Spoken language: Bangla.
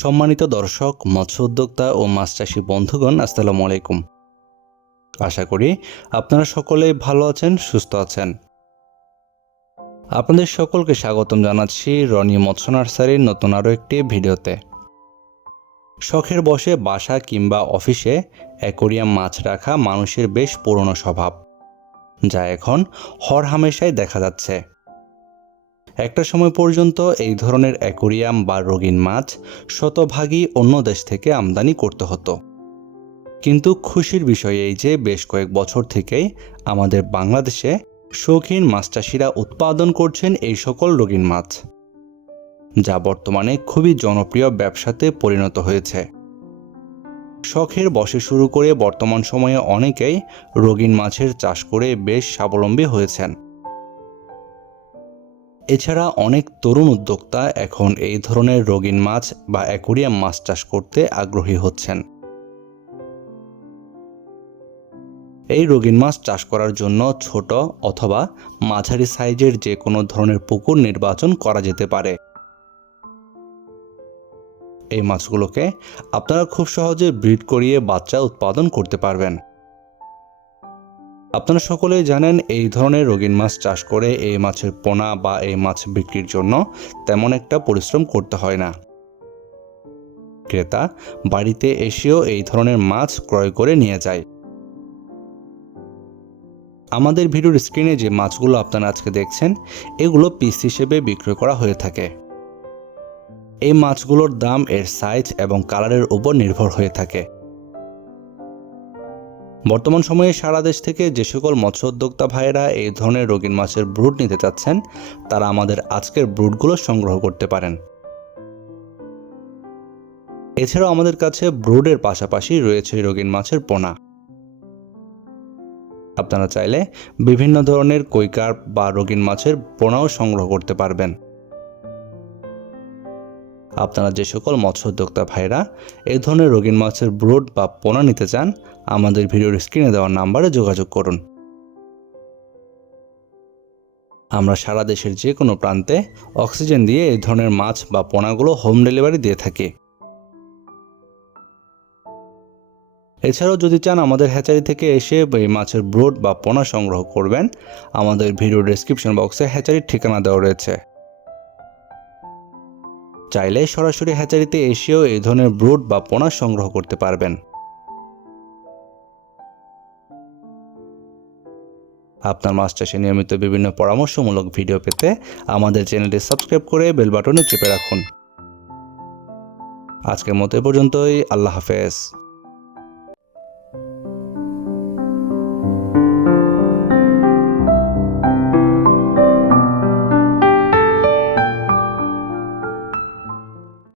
সম্মানিত দর্শক, মৎস্য উদ্যোক্তা ও মাছ চাষী বন্ধুগণ, আসসালামু আলাইকুম। আশা করি আপনারা সকলেই ভালো আছেন, সুস্থ আছেন। আপনাদের সকলকে স্বাগতম জানাচ্ছি রনি মৎস্য নার্সারির নতুন আরও একটি ভিডিওতে। শখের বশে বাসা কিংবা অফিসে অ্যাকোরিয়াম মাছ রাখা মানুষের বেশ পুরনো স্বভাব, যা এখন হরহামেশাই দেখা যাচ্ছে। একটা সময় পর্যন্ত এই ধরনের অ্যাকোরিয়াম বা রঙিন মাছ শতভাগই অন্য দেশ থেকে আমদানি করতে হতো। কিন্তু খুশির বিষয় এই যে বেশ কয়েক বছর থেকেই আমাদের বাংলাদেশে শৌখিন মাছ চাষিরা উৎপাদন করছেন এই সকল রঙিন মাছ, যা বর্তমানে খুবই জনপ্রিয় ব্যবসাতে পরিণত হয়েছে। শখের বশে শুরু করে বর্তমান সময়ে অনেকেই রঙিন মাছের চাষ করে বেশ স্বাবলম্বী হয়েছেন। এছাড়া অনেক তরুণ উদ্যোক্তা এখন এই ধরনের রঙিন মাছ বা অ্যাকোরিয়াম মাছ চাষ করতে আগ্রহী হচ্ছেন। এই রঙিন মাছ চাষ করার জন্য ছোট অথবা মাঝারি সাইজের যে কোনো ধরনের পুকুর নির্বাচন করা যেতে পারে। এই মাছগুলোকে আপনারা খুব সহজে ব্রিড করিয়ে বাচ্চা উৎপাদন করতে পারবেন। আপনারা সকলেই জানেন, এই ধরনের রঙিন মাছ চাষ করে এই মাছের পোনা বা এই মাছ বিক্রির জন্য তেমন একটা পরিশ্রম করতে হয় না। ক্রেতা বাড়িতে এসেও এই ধরনের মাছ ক্রয় করে নিয়ে যায়। আমাদের ভিডিওর স্ক্রিনে যে মাছগুলো আপনারা আজকে দেখছেন, এগুলো পিস হিসেবে বিক্রয় করা হয়ে থাকে। এই মাছগুলোর দাম এর সাইজ এবং কালারের উপর নির্ভর হয়ে থাকে। বর্তমান সময়ে সারা দেশ থেকে যে সকল মৎস্য উদ্যোক্তা ভাইয়েরা এই ধরনের রঙিন মাছের ব্রুড নিতে চাচ্ছেন, তারা আমাদের আজকের ব্রুডগুলো সংগ্রহ করতে পারেন। এছাড়াও আমাদের কাছে ব্রুডের পাশাপাশি রয়েছে রঙিন মাছের পোনা। আপনারা চাইলে বিভিন্ন ধরনের কই কার্প বা রঙিন মাছের পোনাও সংগ্রহ করতে পারবেন। আপনারা যে সকল মৎস্য উদ্যোক্তা ভাইরা এই ধরনের রঙিন মাছের ব্রুড বা পোনা নিতে চান, আমাদের ভিডিওর স্ক্রিনে দেওয়া নাম্বারে যোগাযোগ করুন। আমরা সারা দেশের যে কোনো প্রান্তে অক্সিজেন দিয়ে এই ধরনের মাছ বা পোনাগুলো হোম ডেলিভারি দিয়ে থাকি। এছাড়াও যদি চান আমাদের হ্যাচারি থেকে এসে এই মাছের ব্রুড বা পোনা সংগ্রহ করবেন, আমাদের ভিডিও ডেসক্রিপশন বক্সে হ্যাচারির ঠিকানা দেওয়া রয়েছে। চাইলে সরাসরি হ্যাচারিতে এসেও এই ধরনের ব্রুড বা পোনা সংগ্রহ করতে পারবেন। আপনার মাছ চাষে নিয়মিত বিভিন্ন পরামর্শমূলক ভিডিও পেতে আমাদের চ্যানেলটি সাবস্ক্রাইব করে বেল বাটনে চেপে রাখুন। আজকের মতো এ পর্যন্তই। আল্লাহ হাফেজ।